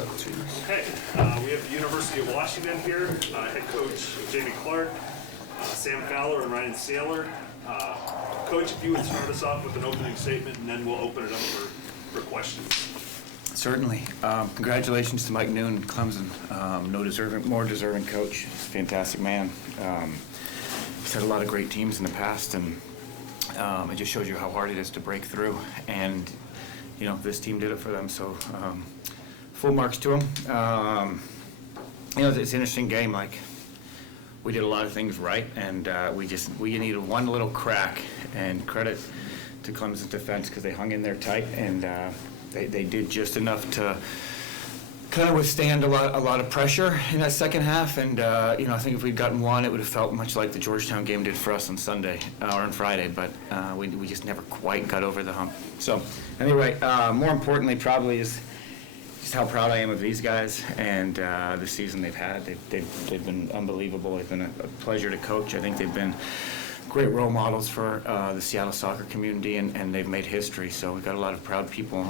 Okay, we have the University of Washington here, head coach Jamie Clark, Sam Fowler and Ryan Saylor. Coach, if you would start us off with an opening statement, and then we'll open it up for questions. Certainly. Congratulations to Mike Noon and Clemson. More deserving coach. Fantastic man. He's had a lot of great teams in the past, and it just shows you how hard it is to break through. And you know, this team did it for them. So full marks to them. You know, it's an interesting game. Like, we did a lot of things right, and we needed one little crack. And credit to Clemson's defense because they hung in there tight, and they did just enough to kind of withstand a lot of pressure in that second half. And you know, I think if we'd gotten one, it would have felt much like the Georgetown game did for us on Sunday or on Friday. But we just never quite got over the hump. So anyway, more importantly, probably is just how proud I am of these guys and the season they've had. They've been unbelievable. It's been a pleasure to coach. I think they've been great role models for the Seattle soccer community, and they've made history. So we've got a lot of proud people,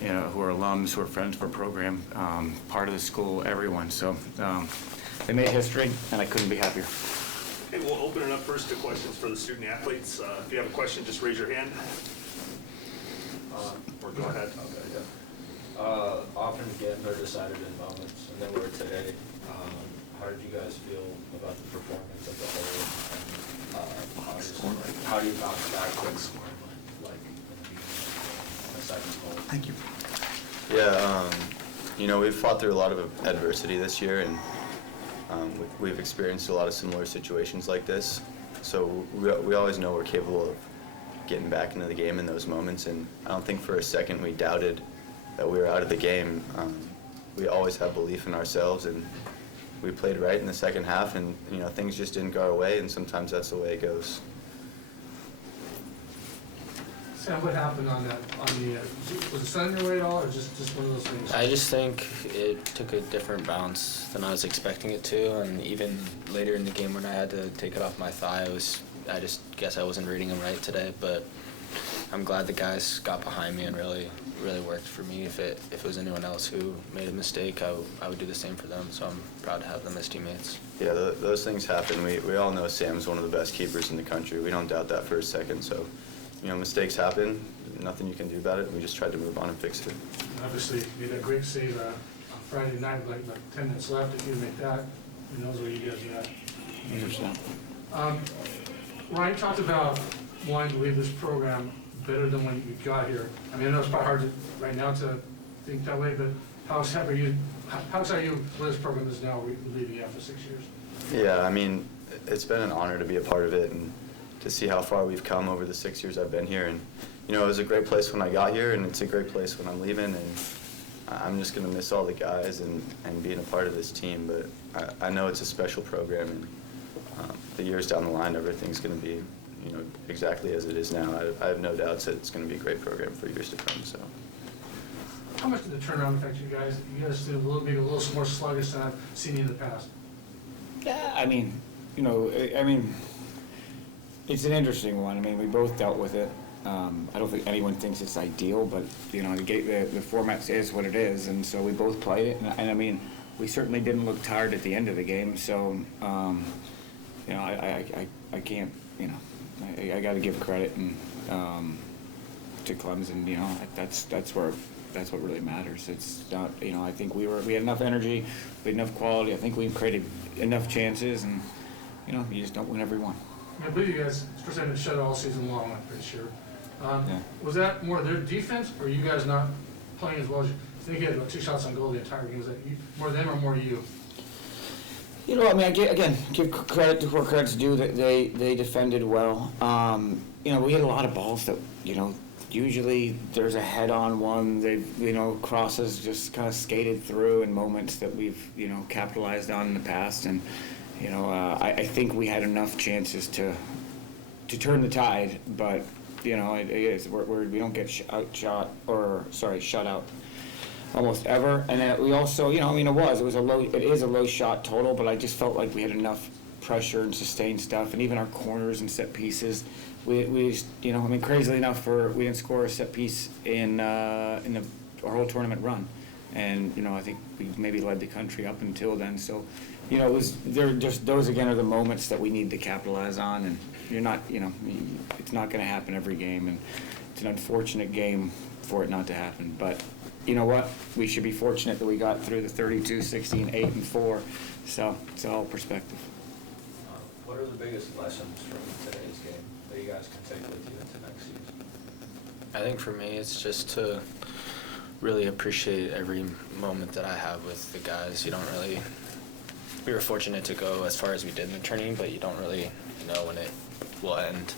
you know, who are alums, who are friends of our program, part of the school, everyone. So they made history, and I couldn't be happier. Okay, we'll open it up first to questions for the student athletes. If you have a question, just raise your hand. Or go ahead. Okay, yeah. Often games are decided in moments, and they were today. How did you guys feel about the performance of the whole? How do you bounce back when like in the second goal? Thank you. Yeah, you know, we've fought through a lot of adversity this year, and we've experienced a lot of similar situations like this. So we always know we're capable of getting back into the game in those moments, and I don't think for a second we doubted that we were out of the game. We always have belief in ourselves, and we played right in the second half, and you know, things just didn't go our way, and sometimes that's the way it goes. Sam, what happened on that? Was it set in your way at all, or just one of those things? I just think it took a different bounce than I was expecting it to, and even later in the game when I had to take it off my thigh, I just guess I wasn't reading them right today. But I'm glad the guys got behind me and really worked for me. If it was anyone else who made a mistake, I would do the same for them. So I'm proud to have them as teammates. Yeah, those things happen. We all know Sam's one of the best keepers in the country. We don't doubt that for a second. So, you know, mistakes happen. Nothing you can do about it. We just tried to move on and fix it. Obviously, you made that great save on Friday night, like 10 minutes left. If you make that, who knows where you guys are at. Ryan talked about wanting to leave this program better than when you got here. I mean, I know it's probably hard right now to think that way, but how excited are you where this program is now, leaving after 6 years? Yeah, I mean, it's been an honor to be a part of it and to see how far we've come over the 6 years I've been here. And you know, it was a great place when I got here, and it's a great place when I'm leaving. And I'm just going to miss all the guys and being a part of this team. But I know it's a special program, and the years down the line, everything's going to be, you know, exactly as it is now. I have no doubts that it's going to be a great program for years to come. So, how much did the turnaround affect you guys? You guys did maybe a little more sluggish than I've seen you in the past. Yeah, I mean, you know, it's an interesting one. I mean, we both dealt with it. I don't think anyone thinks it's ideal, but you know, the format is what it is, and so we both played it. And I mean, we certainly didn't look tired at the end of the game. So, you know, I can't, you know, I got to give credit and to Clemson. You know, that's what really matters. It's not, you know, I think we had enough energy, we had enough quality. I think we created enough chances, and you know, you just don't win every one. I believe you guys first had to shut it all season long, I'm pretty sure. Yeah. Was that more their defense, or you guys not playing as well as you? I think you had about 2 shots on goal the entire game. Was that more them or more you? You know, I mean, give credit to where credit's due. That they defended well. You know, we had a lot of balls that, you know, usually there's a head-on one. They, you know, crosses just kind of skated through in moments that we've, you know, capitalized on in the past. And you know, I think we had enough chances to turn the tide, but you know, it is we don't get shut out almost ever. And then we also, you know, I mean, it is a low shot total, but I just felt like we had enough pressure and sustained stuff, and even our corners and set pieces. We just, you know, I mean, crazily enough, we didn't score a set piece in our whole tournament run. And, you know, I think we maybe led the country up until then. So, you know, those again are the moments that we need to capitalize on. And you're not, you know, it's not going to happen every game. And it's an unfortunate game for it not to happen. But you know what? We should be fortunate that we got through the 32, 16, 8, and 4. So it's all perspective. What are the biggest lessons from today's game that you guys can take with you into next season? I think for me, it's just to really appreciate every moment that I have with the guys. You don't really, we were fortunate to go as far as we did in the tourney, but you don't really know when it will end.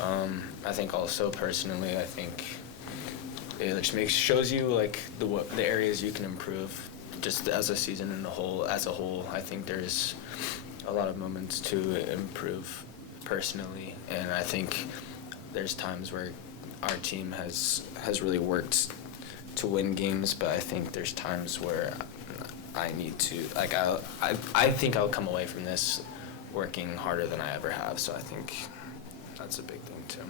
I think also personally, I think it just shows you like the areas you can improve just as a season as a whole. I think there's a lot of moments to improve personally, and I think there's times where our team has really worked to win games, but I think there's times where I need to, like, I think I'll come away from this working harder than I ever have, so I think that's a big thing too.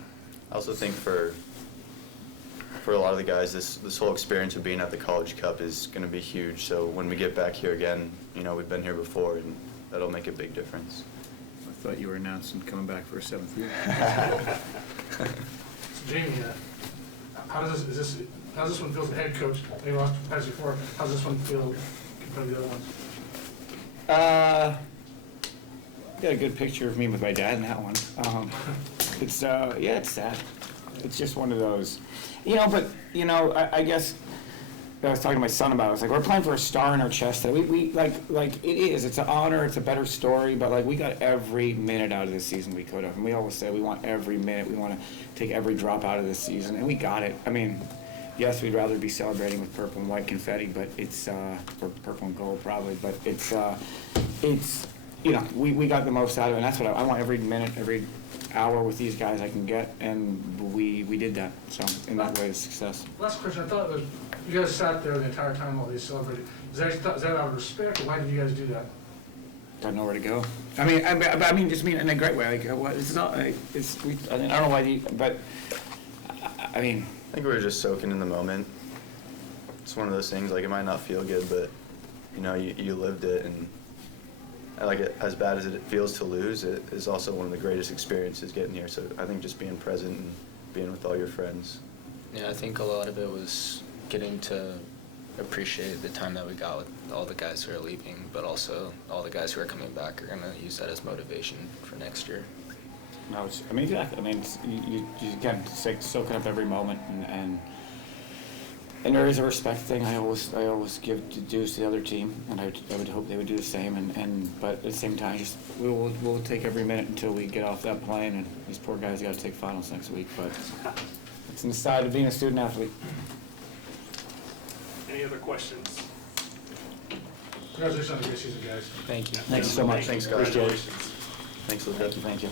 I also think for a lot of the guys, this whole experience of being at the College Cup is going to be huge. So when we get back here again, you know, we've been here before, and that'll make a big difference. I thought you were announcing coming back for a 7th year. So Jamie, how does this one feel as a head coach? Maybe I'll ask you before. How does this one feel compared to the other ones? Got a good picture of me with my dad in that one. It's yeah, it's sad. It's just one of those, you know. But you know, I guess I was talking to my son about it. I was like, we're playing for a star in our chest. That we like it is. It's an honor. It's a better story. But like, we got every minute out of this season we could have, and we always say we want every minute. We want to take every drop out of this season, and we got it. I mean, yes, we'd rather be celebrating with purple and white confetti, but it's or purple and gold probably. But it's you know, we got the most out of it, and that's what I want. Every minute, every hour with these guys I can get, and we did that. So in that way, it's success. Last question. I thought was you guys sat there the entire time while they celebrated. Is that out of respect, or why did you guys do that? Got nowhere to go. I mean, just mean in a great way. Like, what? It's not. I don't know why. But I mean, I think we were just soaking in the moment. It's one of those things. Like, it might not feel good, but you know, you lived it, and like, as bad as it feels to lose, it is also one of the greatest experiences getting here. So I think just being present and being with all your friends. Yeah, I think a lot of it was getting to appreciate the time that we got with all the guys who are leaving, but also all the guys who are coming back are going to use that as motivation for next year. no. I mean, exactly. I mean, you again soaking up every moment, and there is a respect thing. I always give dues to the other team, and I would hope they would do the same. But at the same time, just we'll take every minute until we get off that plane. And these poor guys got to take finals next week. But it's in the side of being a student athlete. Any other questions? Congratulations on the great season, guys. Thank you. Thanks so much. Thanks, guys. Appreciate it. Congratulations. Thanks, Luca. Thank you.